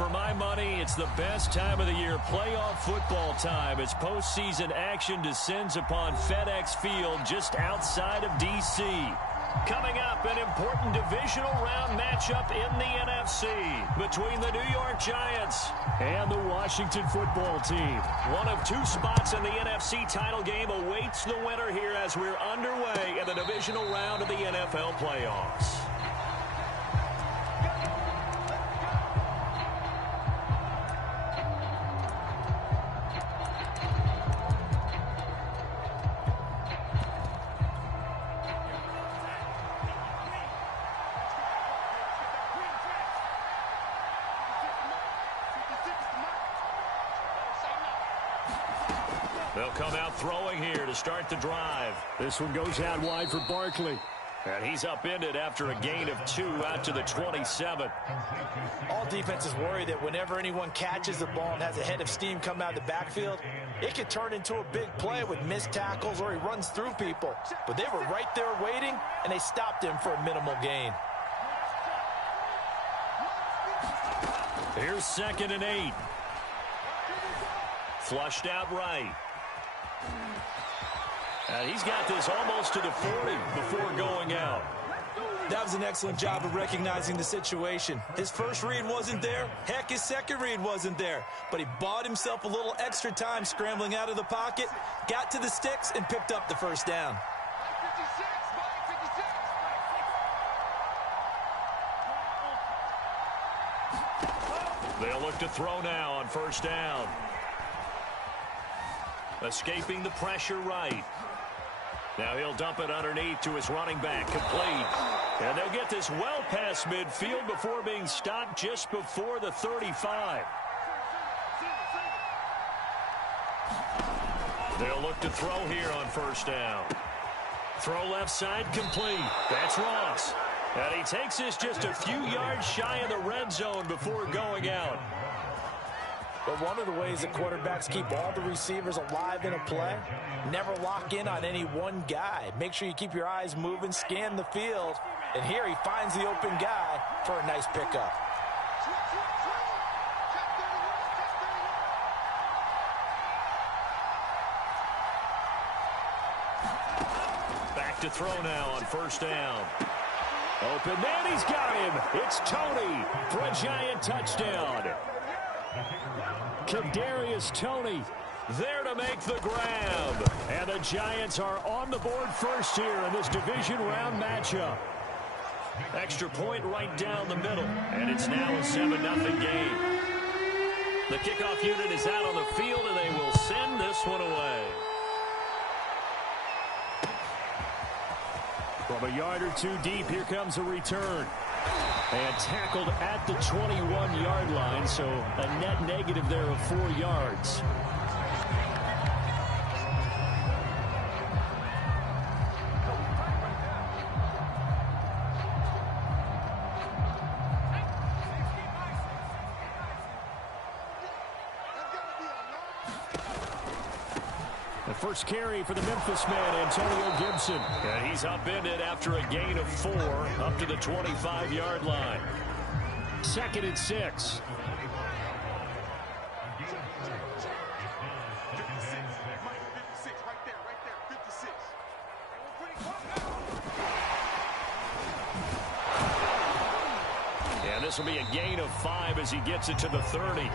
For my money, it's the best time of the year, playoff football time, as postseason action descends upon FedEx Field just outside of D.C. Coming up, an important divisional round matchup in the NFC between the New York Giants and the Washington football team. One of two spots in the NFC title game awaits the winner here as we're underway in the divisional round of the NFL playoffs. They'll come out throwing here to start the drive. This one goes out wide for Barkley. And he's upended after a gain of 2 out to the 27. All defenses worry that whenever anyone catches the ball and has a head of steam come out of the backfield, it could turn into a big play with missed tackles or he runs through people. But they were right there waiting, and they stopped him for a minimal gain. Here's 2nd and 8. Flushed out right. And he's got this almost to the 40 before going out. That was an excellent job of recognizing the situation. His first read wasn't there. Heck, his second read wasn't there. But he bought himself a little extra time scrambling out of the pocket, got to the sticks, and picked up the first down. They'll look to throw now on first down. Escaping the pressure right. Now he'll dump it underneath to his running back, complete. And they'll get this well past midfield before being stopped just before the 35. They'll look to throw here on first down. Throw left side, complete. That's Ross. And he takes this just a few yards shy of the red zone before going out. But one of the ways that quarterbacks keep all the receivers alive in a play, never lock in on any one guy. Make sure you keep your eyes moving, scan the field. And here he finds the open guy for a nice pickup. Back to throw now on first down. Open man, he's got him. It's Tony for a Giant touchdown. Kadarius Toney there to make the grab. And the Giants are on the board first here in this division round matchup. Extra point right down the middle. And it's now a 7-0 game. The kickoff unit is out on the field, and they will send this one away. From a yard or two deep, here comes a return. And tackled at the 21-yard line, so a net negative there of 4 yards. The first carry for the Memphis man, Antonio Gibson. And he's upended after a gain of 4 up to the 25-yard line. 2nd and 6. And this will be a gain of 5 as he gets it to the 30.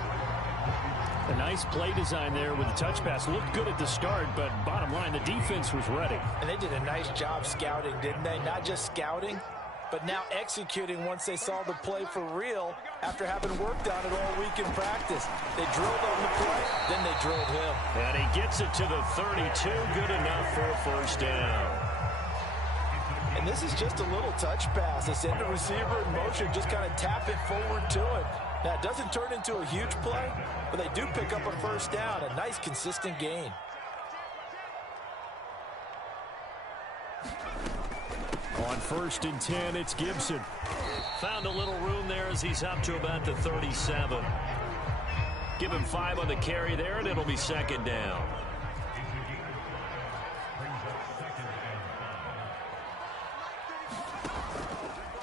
A nice play design there with the touch pass. Looked good at the start, but bottom line, the defense was ready. And they did a nice job scouting, didn't they? Not just scouting, but now executing once they saw the play for real after having worked on it all week in practice. They drilled on the play, then they drilled him. And he gets it to the 32. Good enough for a first down. And this is just a little touch pass. They send the receiver in motion, just kind of tap it forward to him. Now, it doesn't turn into a huge play, but they do pick up a first down, a nice, consistent gain. On 1st and 10, it's Gibson. Found a little room there as he's up to about the 37. Give him 5 on the carry there, and it'll be 2nd down.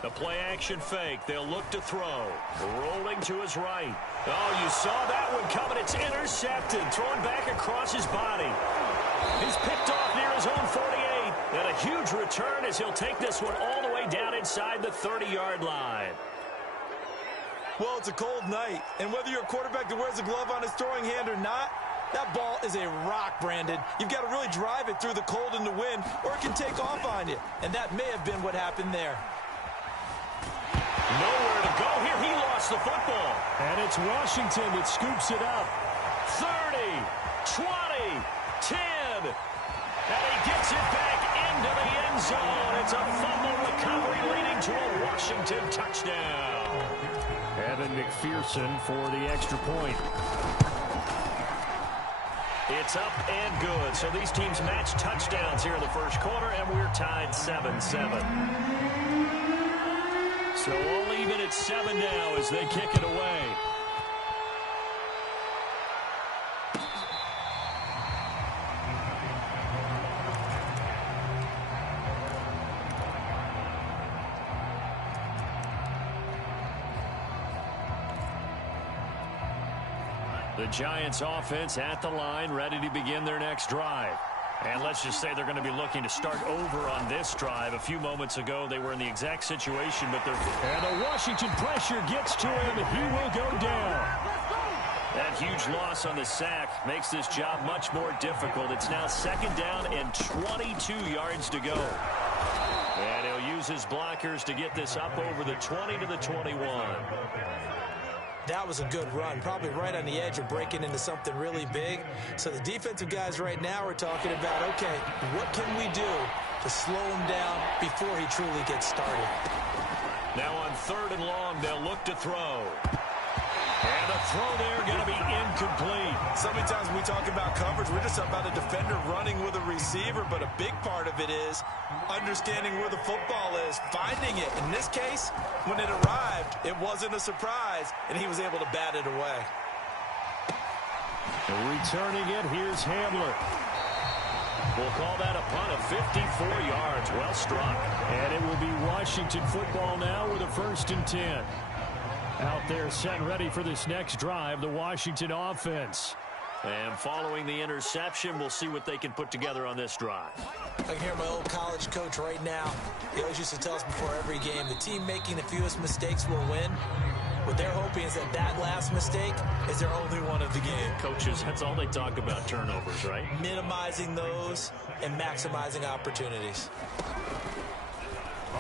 The play-action fake. They'll look to throw. Rolling to his right. Oh, you saw that one coming. It's intercepted. Thrown back across his body. He's picked off near his own 48. And a huge return as he'll take this one all the way down inside the 30-yard line. Well, it's a cold night, and whether you're a quarterback that wears a glove on his throwing hand or not, that ball is a rock, Brandon. You've got to really drive it through the cold and the wind, or it can take off on you. And that may have been what happened there. Nowhere to go here. He lost the football. And it's Washington that scoops it up. 30, 20, 10. And he gets it back into the end zone. It's a fumble recovery leading to a Washington touchdown. Evan McPherson for the extra point. It's up and good. So these teams match touchdowns here in the first quarter, and we're tied 7-7. So all even at 7 now as they kick it away. The Giants offense at the line, ready to begin their next drive. And let's just say they're going to be looking to start over on this drive. A few moments ago, they were in the exact situation, but they're... And the Washington pressure gets to him. He will go down. That huge loss on the sack makes this job much more difficult. It's now 2nd down and 22 yards to go. And he'll use his blockers to get this up over the 20 to the 21. That was a good run, probably right on the edge of breaking into something really big. So the defensive guys right now are talking about, okay, what can we do to slow him down before he truly gets started? Now on 3rd and long, they'll look to throw. And the throw there going to be incomplete. So many times when we talk about coverage, we're just talking about a defender running with a receiver, but a big part of it is understanding where the football is, finding it. In this case, when it arrived, it wasn't a surprise, and he was able to bat it away. Returning it, here's Hamler. We'll call that a punt of 54 yards. Well struck. And it will be Washington football now with a 1st and 10. Out there set ready for this next drive, the Washington offense. And following the interception, we'll see what they can put together on this drive. I can hear my old college coach right now. He always used to tell us before every game, the team making the fewest mistakes will win. What they're hoping is that that last mistake is their only one of the game. Coaches, that's all they talk about, turnovers, right? Minimizing those and maximizing opportunities.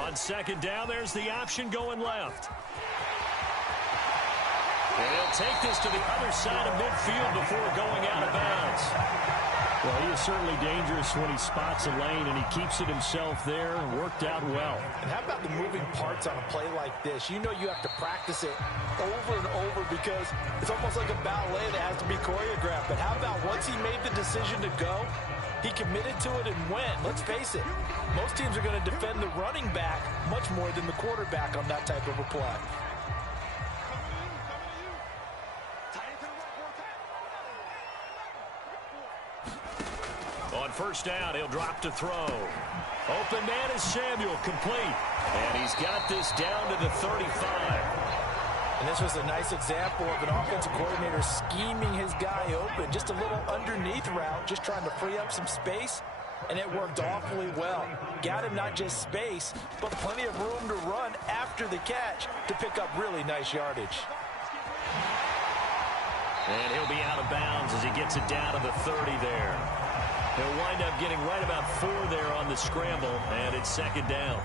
On 2nd down, there's the option going left. And he'll take this to the other side of midfield before going out of bounds. Well, he is certainly dangerous when he spots a lane, and he keeps it himself there and worked out well. And how about the moving parts on a play like this? You know you have to practice it over and over because it's almost like a ballet that has to be choreographed. But how about once he made the decision to go, he committed to it and went. Let's face it, most teams are going to defend the running back much more than the quarterback on that type of a play. On 1st down, he'll drop to throw. Open man is Samuel, complete. And he's got this down to the 35. And this was a nice example of an offensive coordinator scheming his guy open. Just a little underneath route, just trying to free up some space. And it worked awfully well. Got him not just space, but plenty of room to run after the catch to pick up really nice yardage. And he'll be out of bounds as he gets it down to the 30 there. He'll wind up getting right about 4 there on the scramble, and it's 2nd down.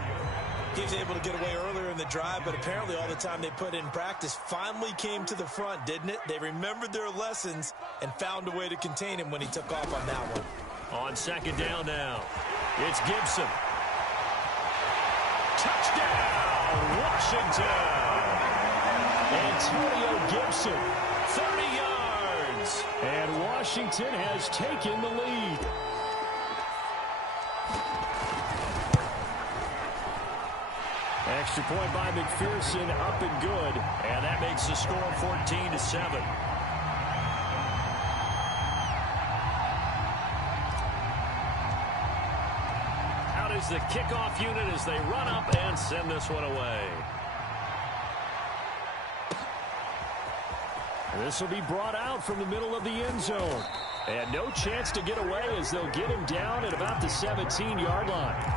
He was able to get away earlier in the drive, but apparently all the time they put in practice finally came to the front, didn't it? They remembered their lessons and found a way to contain him when he took off on that one. On 2nd down now, it's Gibson. Touchdown, Washington! Antonio Gibson. 30 yards. And Washington has taken the lead. Extra point by McPherson, up and good. And that makes the score 14-7. Out is the kickoff unit as they run up and send this one away. This will be brought out from the middle of the end zone. And no chance to get away as they'll get him down at about the 17-yard line.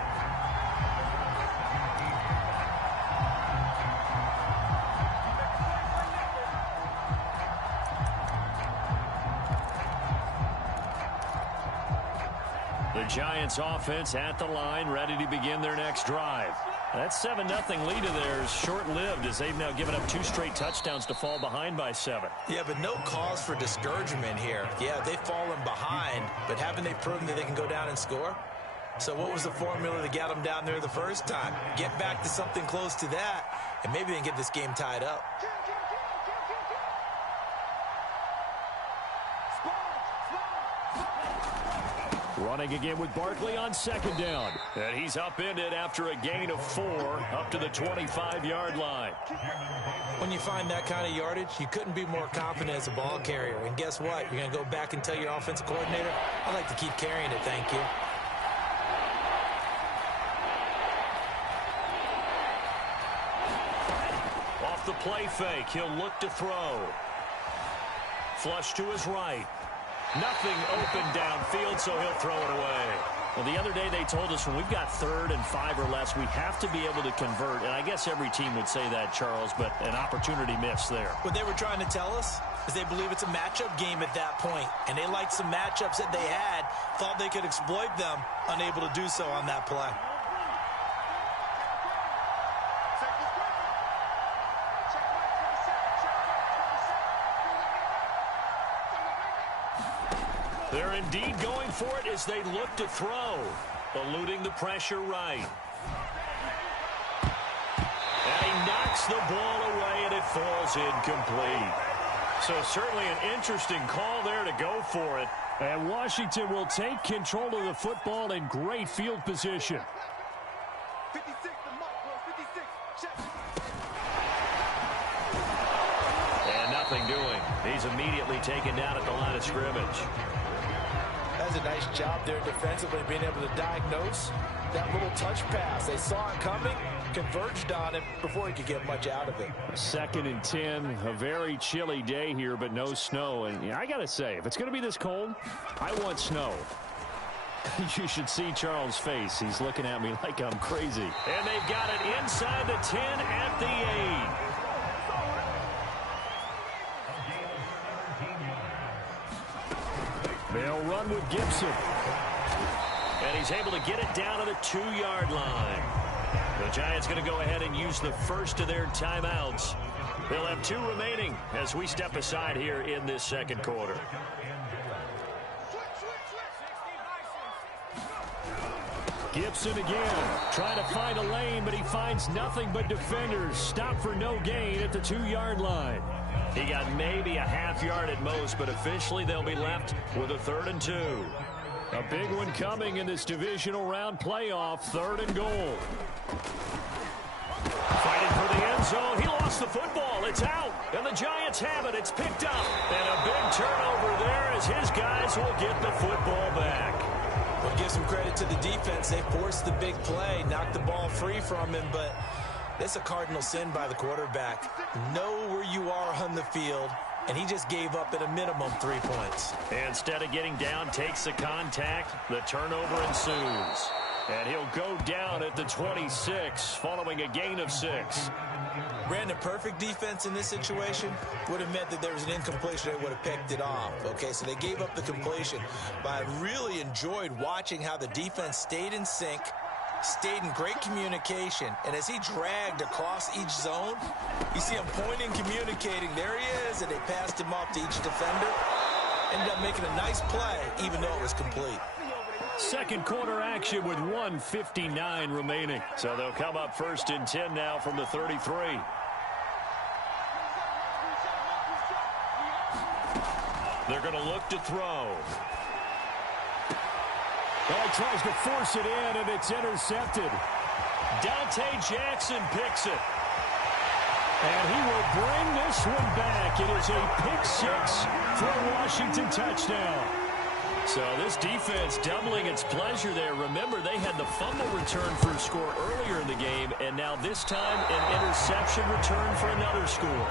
The Giants offense at the line, ready to begin their next drive. That 7-0 lead of theirs short-lived as they've now given up 2 straight touchdowns to fall behind by 7. Yeah, but no cause for discouragement here. Yeah, they've fallen behind, but haven't they proven that they can go down and score? So what was the formula that got them down there the first time? Get back to something close to that, and maybe they can get this game tied up. Running again with Barkley on 2nd down. And he's upended after a gain of 4 up to the 25-yard line. When you find that kind of yardage, you couldn't be more confident as a ball carrier. And guess what? You're going to go back and tell your offensive coordinator, I'd like to keep carrying it, thank you. Off the play fake, he'll look to throw. Flush to his right. Nothing open downfield, so he'll throw it away. Well, the other day they told us when we've got 3rd and 5 or less, we have to be able to convert. And I guess every team would say that, Charles, but an opportunity missed there. What they were trying to tell us is they believe it's a matchup game at that point. And they liked some matchups that they had, thought they could exploit them, unable to do so on that play. They're indeed going for it as they look to throw. Eluding the pressure right. And he knocks the ball away, and it falls incomplete. So certainly an interesting call there to go for it. And Washington will take control of the football in great field position. 56, the mark, bro, 56, check. And nothing doing. He's immediately taken down at the line of scrimmage. That's a nice job there defensively, being able to diagnose that little touch pass. They saw it coming, converged on it before he could get much out of it. 2nd and 10, a very chilly day here, but no snow. And yeah, I got to say, if it's going to be this cold, I want snow. You should see Charles' face. He's looking at me like I'm crazy. And they've got it inside the 10 at the 8. They'll run with Gibson. And he's able to get it down to the 2-yard line. The Giants going to go ahead and use the first of their timeouts. They'll have 2 remaining as we step aside here in this 2nd quarter. Gibson again, trying to find a lane, but he finds nothing but defenders. Stop for no gain at the 2-yard line. He got maybe a half yard at most, but officially they'll be left with a 3rd and 2. A big one coming in this divisional round playoff, 3rd and goal. Fighting for the end zone. He lost the football. It's out. And the Giants have it. It's picked up. And a big turnover there as his guys will get the football back. We'll give some credit to the defense. They forced the big play, knocked the ball free from him, but it's a cardinal sin by the quarterback. Know where you are on the field, and he just gave up at a minimum 3 points. Instead of getting down, takes the contact. The turnover ensues. And he'll go down at the 26 following a gain of 6. Brandon, perfect defense in this situation would have meant that there was an incompletion. They would have picked it off. Okay, so they gave up the completion. But I really enjoyed watching how the defense stayed in sync, stayed in great communication, and as he dragged across each zone, you see him pointing, communicating. There he is, and they passed him off to each defender. Ended up making a nice play, even though it was complete. 2nd quarter action with 1:59 remaining. So they'll come up 1st and 10 now from the 33. They're going to look to throw. Well, he tries to force it in, and it's intercepted. Dante Jackson picks it. And he will bring this one back. It is a pick 6 for a Washington touchdown. So this defense doubling its pleasure there. Remember, they had the fumble return for a score earlier in the game, and now this time an interception return for another score.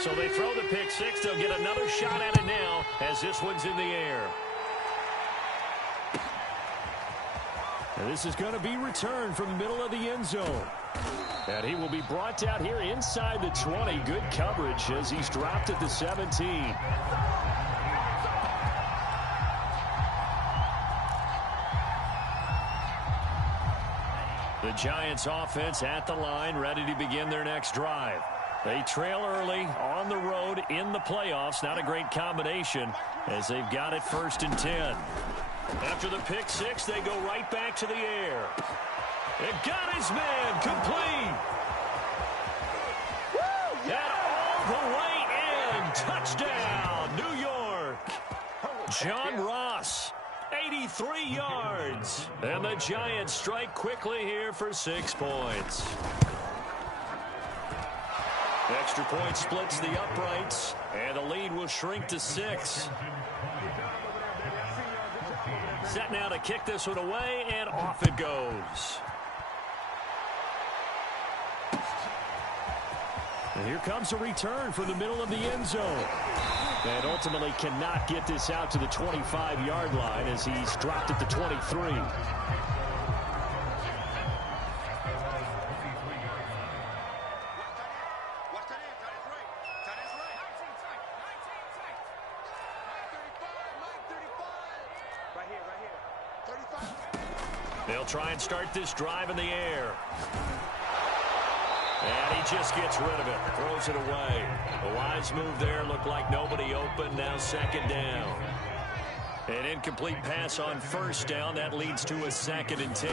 So they throw the pick six. They'll get another shot at it now as this one's in the air. And this is going to be returned from the middle of the end zone. And he will be brought out here inside the 20. Good coverage as he's dropped at the 17. The Giants offense at the line, ready to begin their next drive. They trail early on the road in the playoffs. Not a great combination as they've got it 1st and 10. After the pick six, they go right back to the air. It got his man complete. And all the way in. Touchdown, New York. John Ross, 83 yards. And the Giants strike quickly here for 6 points. Extra point splits the uprights, and the lead will shrink to 6. Set now to kick this one away, and off it goes. And here comes a return from the middle of the end zone. And ultimately cannot get this out to the 25-yard line as he's dropped at the 23. They'll try and start this drive in the air. And he just gets rid of it. Throws it away. A wise move there. Looked like nobody open. Now 2nd down. An incomplete pass on 1st down. That leads to a 2nd and 10.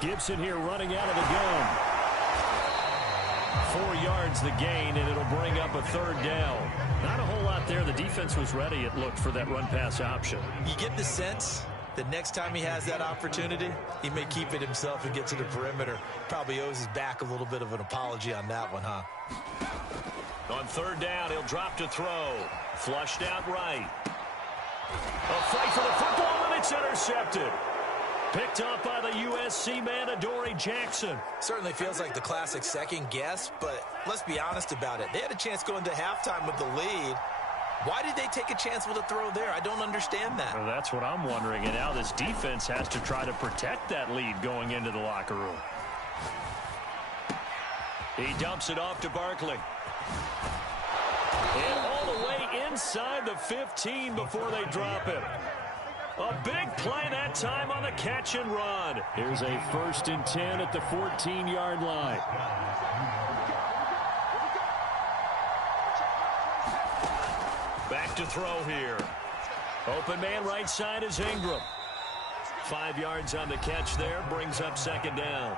Gibson here running out of the gun. 4 yards the gain, and it'll bring up a 3rd down. Not a whole lot there. The defense was ready, it looked, for that run-pass option. You get the sense that next time he has that opportunity, he may keep it himself and get to the perimeter. Probably owes his back a little bit of an apology on that one, huh? On 3rd down, he'll drop to throw. Flushed out right. A fight for the football, and it's intercepted. Picked up by the USC man, Adoree Jackson. Certainly feels like the classic second guess, but let's be honest about it. They had a chance going to halftime with the lead. Why did they take a chance with a throw there? I don't understand that. Well, that's what I'm wondering. And now this defense has to try to protect that lead going into the locker room. He dumps it off to Barkley. And all the way inside the 15 before they drop it. A big play that time on the catch and run. Here's a 1st and 10 at the 14-yard line. Back to throw here. Open man right side is Ingram. 5 yards on the catch there. Brings up 2nd down.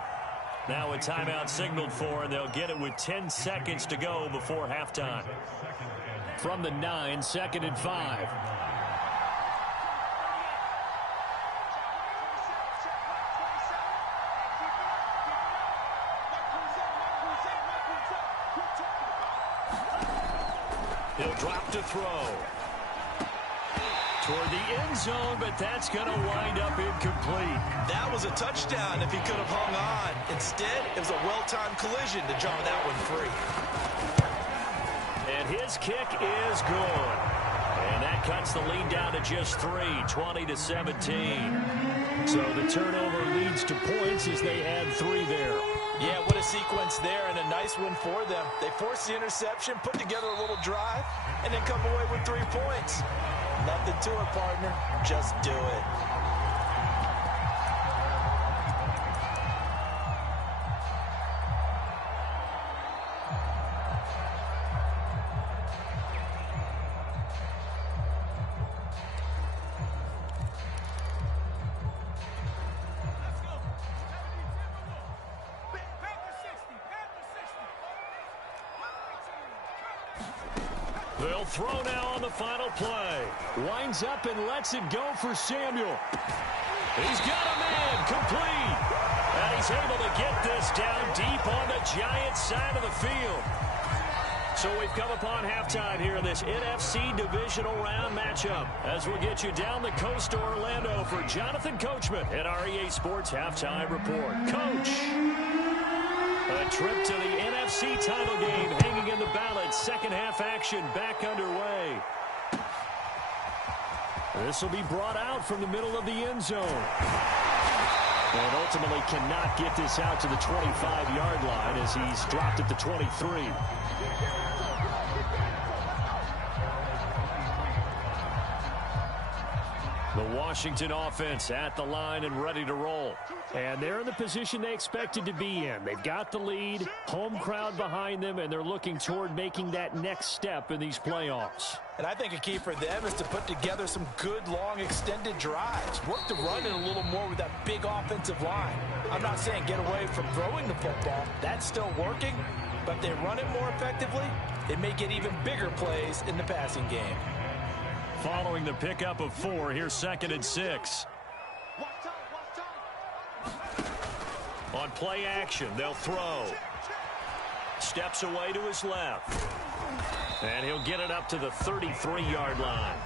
Now a timeout signaled for, and they'll get it with 10 seconds to go before halftime. From the 9, 2nd and 5. He'll drop to throw. Toward the end zone, but that's going to wind up incomplete. That was a touchdown if he could have hung on. Instead, it was a well-timed collision to draw that one free. And his kick is good. And that cuts the lead down to just 3, 20-17. So the turnover leads to points as they add 3 there. Yeah, what a sequence there, and a nice one for them. They force the interception, put together a little drive, and then come away with 3 points. Nothing to it, partner. Just do it. They'll throw now on the final play. Winds up and lets it go for Samuel. He's got a man complete. And he's able to get this down deep on the Giants side of the field. So So we've come upon halftime here in this NFC divisional round matchup. As we'll get you down the coast to Orlando for Jonathan Coachman at our EA Sports Halftime Report. Coach, a trip to the NFC title game hanging in the balance. Second half action back underway. This will be brought out from the middle of the end zone. And ultimately cannot get this out to the 25-yard line as he's dropped at the 23. The Washington offense at the line and ready to roll. And they're in the position they expected to be in. They've got the lead, home crowd behind them, and they're looking toward making that next step in these playoffs. And I think a key for them is to put together some good, long, extended drives. Work the run in a little more with that big offensive line. I'm not saying get away from throwing the football. That's still working. But if they run it more effectively, they may get even bigger plays in the passing game. Following the pickup of 4, here's 2nd and 6. On play action, they'll throw. Steps away to his left. And he'll get it up to the 33-yard line.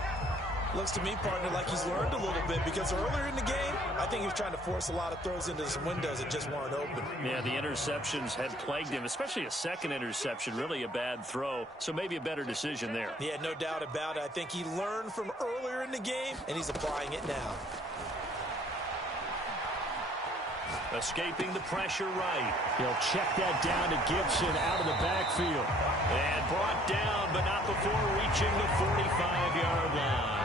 Looks to me, partner, like he's learned a little bit because earlier in the game, I think he was trying to force a lot of throws into some windows that just weren't open. Yeah, the interceptions had plagued him, especially a second interception, really a bad throw. So maybe a better decision there. Yeah, no doubt about it. I think he learned from earlier in the game, and he's applying it now. Escaping the pressure right. He'll check that down to Gibson out of the backfield. And brought down, but not before reaching the 45-yard line.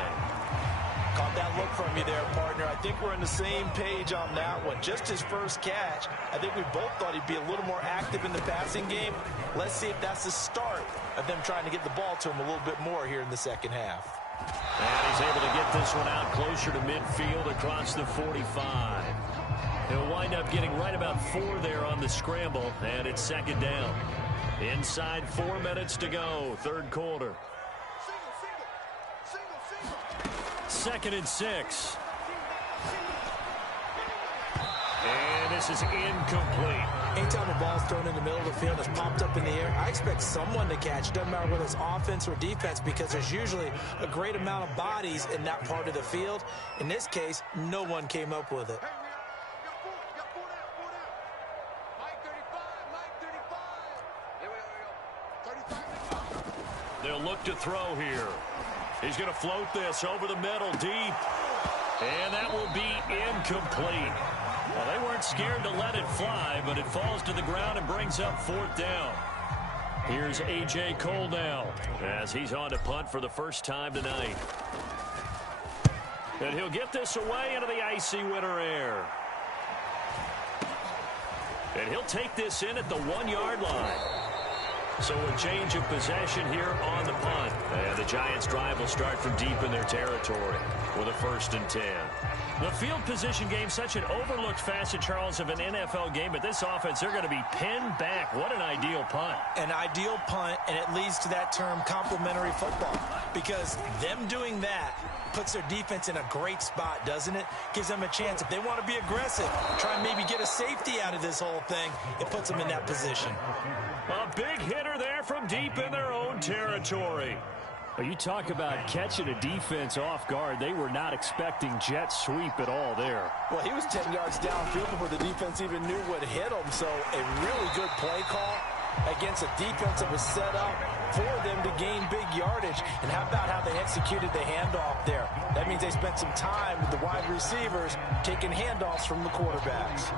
Caught that look from you there, partner. I think we're on the same page on that one. Just his first catch. I think we both thought he'd be a little more active in the passing game. Let's see if that's the start of them trying to get the ball to him a little bit more here in the second half. And he's able to get this one out closer to midfield across the 45. He'll wind up getting right about 4 there on the scramble, and it's 2nd down. Inside 4 minutes to go, 3rd quarter. 2nd and 6. And this is incomplete. Anytime a ball's thrown in the middle of the field that's popped up in the air, I expect someone to catch. Doesn't matter whether it's offense or defense because there's usually a great amount of bodies in that part of the field. In this case, no one came up with it. They'll look to throw here. He's going to float this over the middle deep. And that will be incomplete. Well, they weren't scared to let it fly, but it falls to the ground and brings up 4th down. Here's A.J. Cole now as he's on to punt for the first time tonight. And he'll get this away into the icy winter air. And he'll take this in at the 1-yard line. So a change of possession here on the punt. And the Giants' drive will start from deep in their territory with a 1st and 10. The field position game, such an overlooked facet, Charles, of an NFL game. But this offense, they're going to be pinned back. What an ideal punt. An ideal punt, and it leads to that term complementary football. Because them doing that puts their defense in a great spot, doesn't it? Gives them a chance. If they want to be aggressive, try and maybe get a safety out of this whole thing, it puts them in that position. A big hitter there from deep in their own territory. Well, you talk about catching a defense off guard. They were not expecting jet sweep at all there. Well, he was 10 yards downfield before the defense even knew what hit him. So a really good play call against a defense that was set up for them to gain big yardage. And how about how they executed the handoff there? That means they spent some time with the wide receivers taking handoffs from the quarterbacks.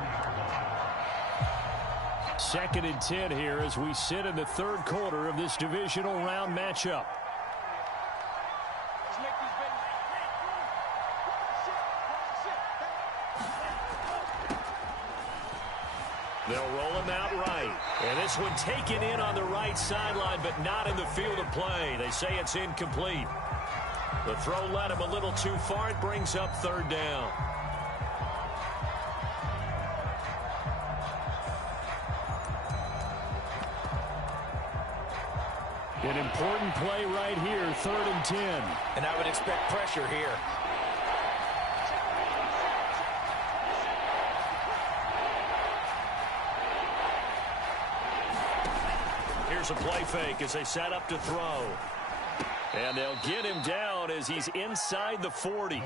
2nd and 10 here as we sit in the 3rd quarter of this divisional round matchup. They'll roll him out right. And this one taken in on the right sideline, but not in the field of play. They say it's incomplete. The throw led him a little too far. It brings up 3rd down. An important play right here, 3rd and 10. And I would expect pressure here. Here's a play fake as they set up to throw. And they'll get him down as he's inside the 40.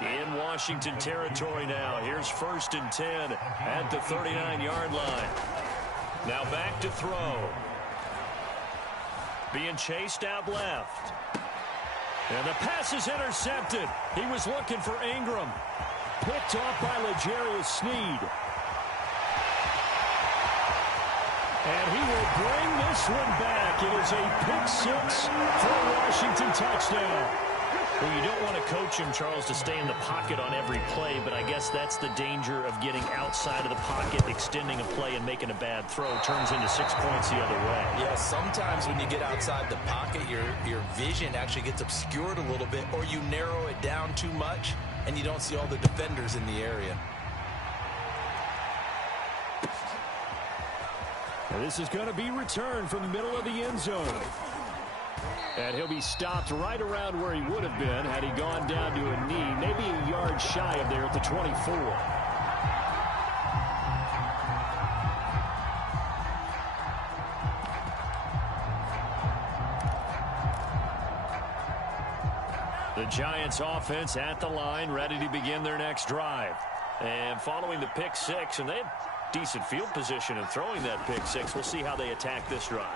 In Washington territory now. Here's 1st and 10 at the 39-yard line. Now back to throw. Being chased out left. And the pass is intercepted. He was looking for Ingram. Picked off by L'Jarius Sneed. And he will bring this one back. It is a pick-6 for a Washington touchdown. Well, you don't want to coach him, Charles, to stay in the pocket on every play, but I guess that's the danger of getting outside of the pocket, extending a play, and making a bad throw. Turns into 6 points the other way. Yeah, sometimes when you get outside the pocket, your vision actually gets obscured a little bit, or you narrow it down too much, and you don't see all the defenders in the area. And this is going to be returned from the middle of the end zone. And he'll be stopped right around where he would have been had he gone down to a knee, maybe a yard shy of there at the 24. The Giants offense at the line, ready to begin their next drive. And following the pick 6, and they had decent field position in throwing that pick 6. We'll see how they attack this drive.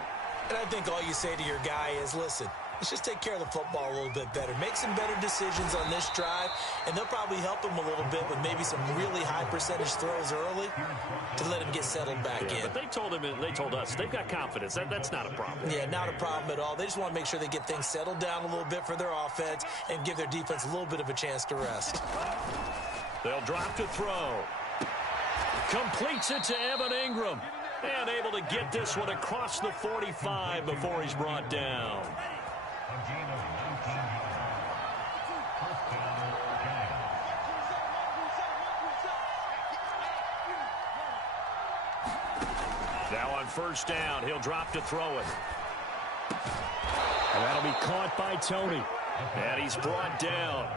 And I think all you say to your guy is, listen, let's just take care of the football a little bit better. Make some better decisions on this drive, and they'll probably help him a little bit with maybe some really high percentage throws early to let him get settled back in. But they told us they've got confidence. That's not a problem. Yeah, not a problem at all. They just want to make sure they get things settled down a little bit for their offense and give their defense a little bit of a chance to rest. They'll drop to throw. Completes it to Evan Ingram. And able to get this one across the 45 before he's brought down. Now on 1st down, he'll drop to throw it. And that'll be caught by Tony. And he's brought down.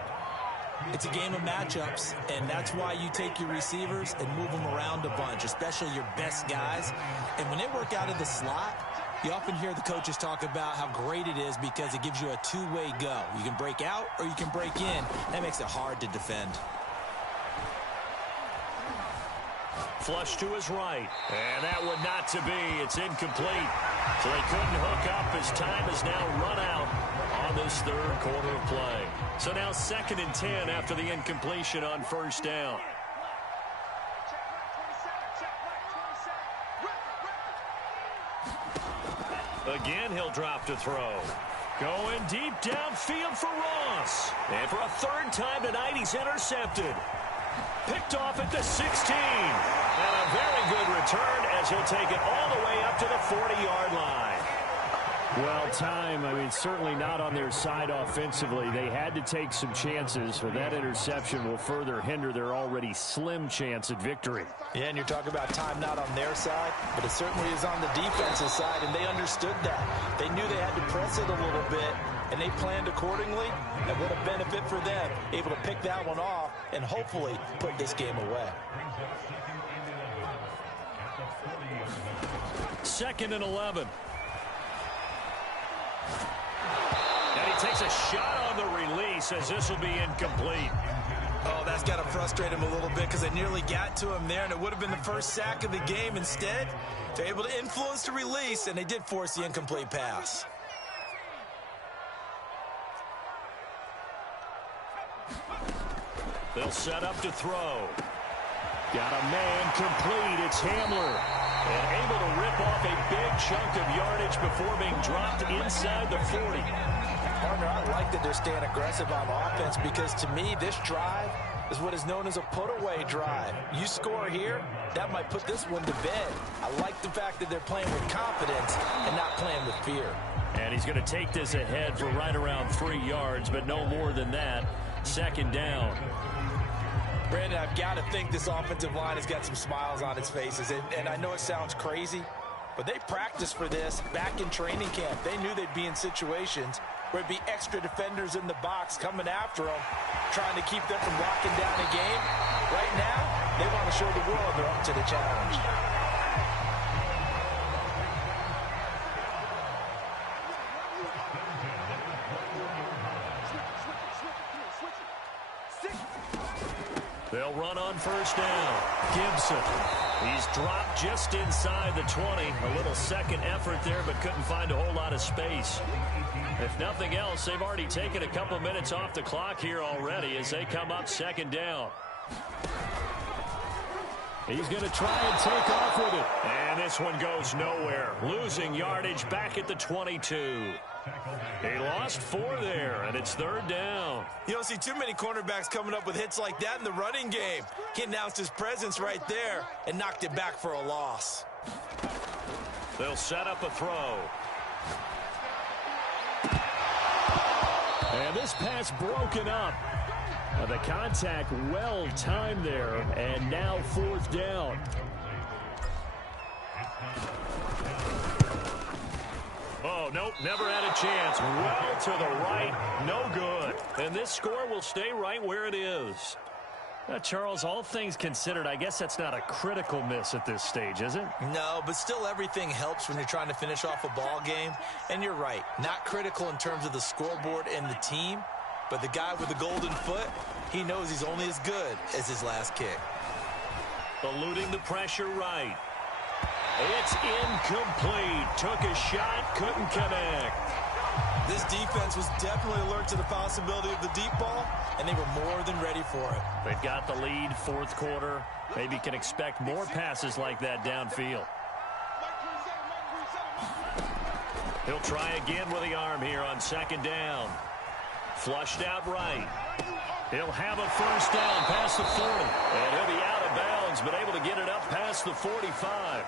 It's a game of matchups, and that's why you take your receivers and move them around a bunch, especially your best guys. And when they work out of the slot, you often hear the coaches talk about how great it is because it gives you a two-way go. You can break out or you can break in. That makes it hard to defend. Flush to his right. And that one not to be. It's incomplete. So they couldn't hook up as time is now run out on this 3rd quarter of play. So now 2nd and 10 after the incompletion on 1st down. Again, he'll drop to throw. Going deep downfield for Ross. And for a 3rd time tonight, he's intercepted. Picked off at the 16. And a very good return as he'll take it all the way up to the 40-yard line. Well, certainly not on their side offensively. They had to take some chances, but that interception will further hinder their already slim chance at victory. Yeah, and you're talking about time not on their side, but it certainly is on the defensive side, and they understood that. They knew they had to press it a little bit, and they planned accordingly, and what a benefit for them, able to pick that one off and hopefully put this game away. 2nd and 11. And he takes a shot on the release as this will be incomplete. Oh, that's got to frustrate him a little bit because they nearly got to him there, and it would have been the first sack of the game. Instead, they're able to influence the release, and they did force the incomplete pass. They'll set up to throw. Got a man complete. It's Hamler. And able to rip off a big chunk of yardage before being dropped inside the 40. Partner, I like that they're staying aggressive on offense because to me, this drive is what is known as a put-away drive. You score here, that might put this one to bed. I like the fact that they're playing with confidence and not playing with fear. And he's going to take this ahead for right around 3 yards, but no more than that. 2nd down. Brandon, I've got to think this offensive line has got some smiles on its faces. And I know it sounds crazy, but they practiced for this back in training camp. They knew they'd be in situations where it'd be extra defenders in the box coming after them, trying to keep them from locking down a game. Right now, they want to show the world they're up to the challenge. They'll run on first down. Gibson. He's dropped just inside the 20. A little second effort there, but couldn't find a whole lot of space. If nothing else, they've already taken a couple minutes off the clock here already as they come up second down. He's going to try and take off with it. And this one goes nowhere. Losing yardage back at the 22. He lost 4 there, and it's third down. You don't see too many cornerbacks coming up with hits like that in the running game. He announced his presence right there and knocked it back for a loss. They'll set up a throw. And this pass broken up. The contact well timed there, and now fourth down. Oh, nope, never had a chance. Well to the right, no good. And this score will stay right where it is. Charles, all things considered, I guess that's not a critical miss at this stage, is it? No, but still everything helps when you're trying to finish off a ball game. And you're right, not critical in terms of the scoreboard and the team, but the guy with the golden foot, he knows he's only as good as his last kick. Eluding the pressure right. It's incomplete. Took a shot, couldn't connect. This defense was definitely alert to the possibility of the deep ball, and they were more than ready for it. They've got the lead, fourth quarter. Maybe can expect more passes like that downfield. He'll try again with the arm here on second down. Flushed out right. He'll have a first down past the 40. And he'll be out of bounds, but able to get it up past the 45.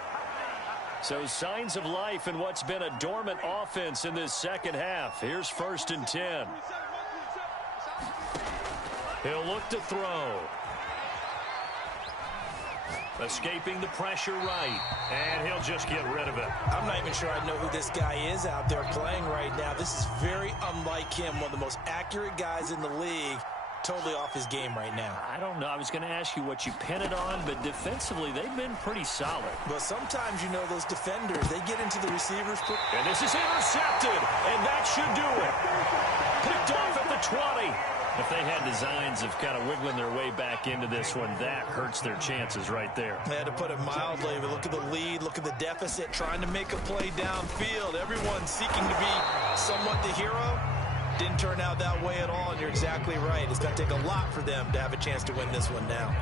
So signs of life in what's been a dormant offense in this second half. Here's first and 10. He'll look to throw. Escaping the pressure right. And he'll just get rid of it. I'm not even sure I know who this guy is out there playing right now. This is very unlike him, one of the most accurate guys in the league. Totally off his game right now. I don't know. I was going to ask you what you pin it on, but defensively, they've been pretty solid. But sometimes, you know, those defenders, they get into the receivers. And this is intercepted, and that should do it. Picked off at the 20. If they had designs of kind of wiggling their way back into this one, that hurts their chances right there. They had to put it mildly, but look at the lead, look at the deficit, trying to make a play downfield. Everyone seeking to be somewhat the hero. Didn't turn out that way at all, and you're exactly right. It's going to take a lot for them to have a chance to win this one now.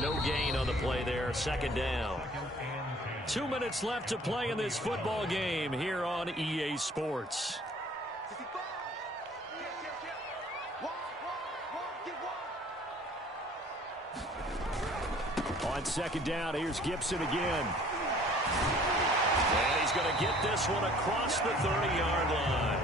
No gain on the play there, second down. 2 minutes left to play in this football game here on EA Sports. On second down, here's Gibson again. And he's going to get this one across the 30-yard line.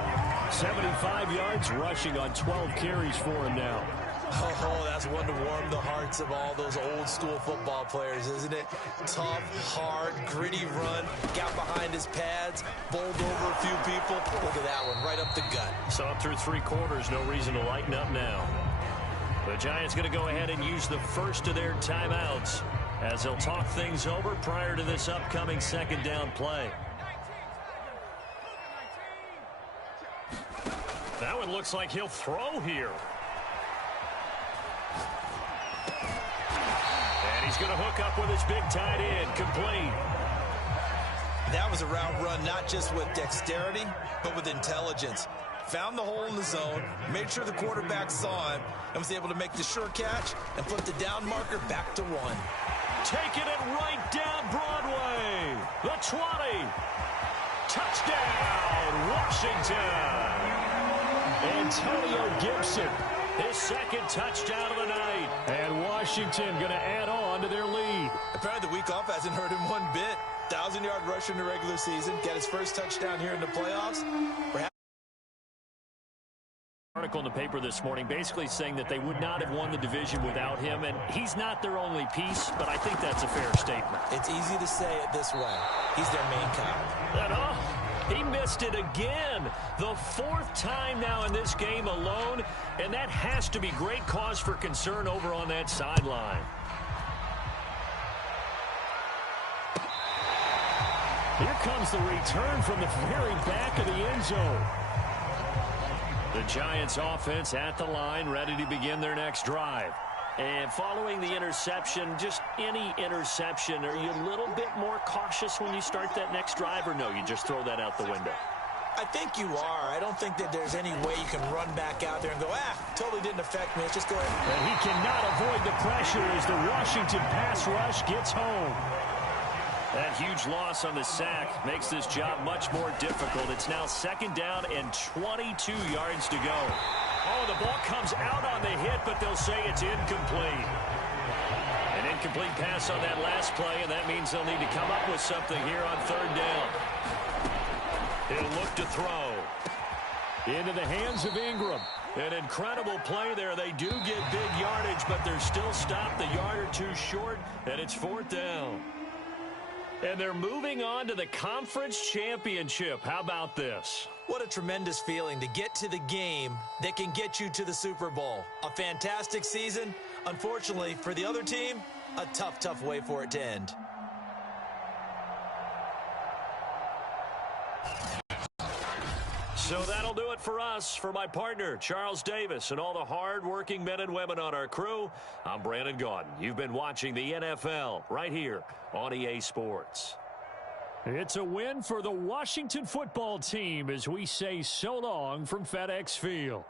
75 yards rushing on 12 carries for him now. Oh, that's one to warm the hearts of all those old-school football players, isn't it? Tough, hard, gritty run, got behind his pads, bowled over a few people. Look at that one, right up the gut. Saw it through 3 quarters, no reason to lighten up now. The Giants going to go ahead and use the first of their timeouts as they'll talk things over prior to this upcoming second down play. That one looks like he'll throw here. And he's going to hook up with his big tight end, complete. That was a route run not just with dexterity, but with intelligence. Found the hole in the zone, made sure the quarterback saw him, and was able to make the sure catch and flip the down marker back to 1. Taking it right down Broadway. The 20. Touchdown, Washington. Antonio Gibson. His second touchdown of the night. And Washington going to add on to their lead. Apparently the week off hasn't hurt him one bit. 1,000-yard rusher in the regular season. Got his first touchdown here in the playoffs. Article in the paper this morning basically saying that they would not have won the division without him, and he's not their only piece, but I think that's a fair statement. It's easy to say it this way. He's their main guy. And he missed it again. The 4th time now in this game alone, and that has to be great cause for concern over on that sideline. Here comes the return from the very back of the end zone. The Giants offense at the line, ready to begin their next drive. And following the interception, just any interception, are you a little bit more cautious when you start that next drive, or no, you just throw that out the window? I think you are. I don't think that there's any way you can run back out there and go, totally didn't affect me. Let's just go ahead. And he cannot avoid the pressure as the Washington pass rush gets home. That huge loss on the sack makes this job much more difficult. It's now 2nd down and 22 yards to go. Oh, the ball comes out on the hit, but they'll say it's incomplete. An incomplete pass on that last play, and that means they'll need to come up with something here on 3rd down. He'll look to throw. Into the hands of Ingram. An incredible play there. They do get big yardage, but they're still stopped a yard or two short, and it's 4th down. And they're moving on to the conference championship. How about this? What a tremendous feeling to get to the game that can get you to the Super Bowl. A fantastic season. Unfortunately, for the other team, a tough, tough way for it to end. So that'll do it for us. For my partner, Charles Davis, and all the hard-working men and women on our crew, I'm Brandon Gaudin. You've been watching the NFL right here on EA Sports. It's a win for the Washington football team as we say so long from FedEx Field.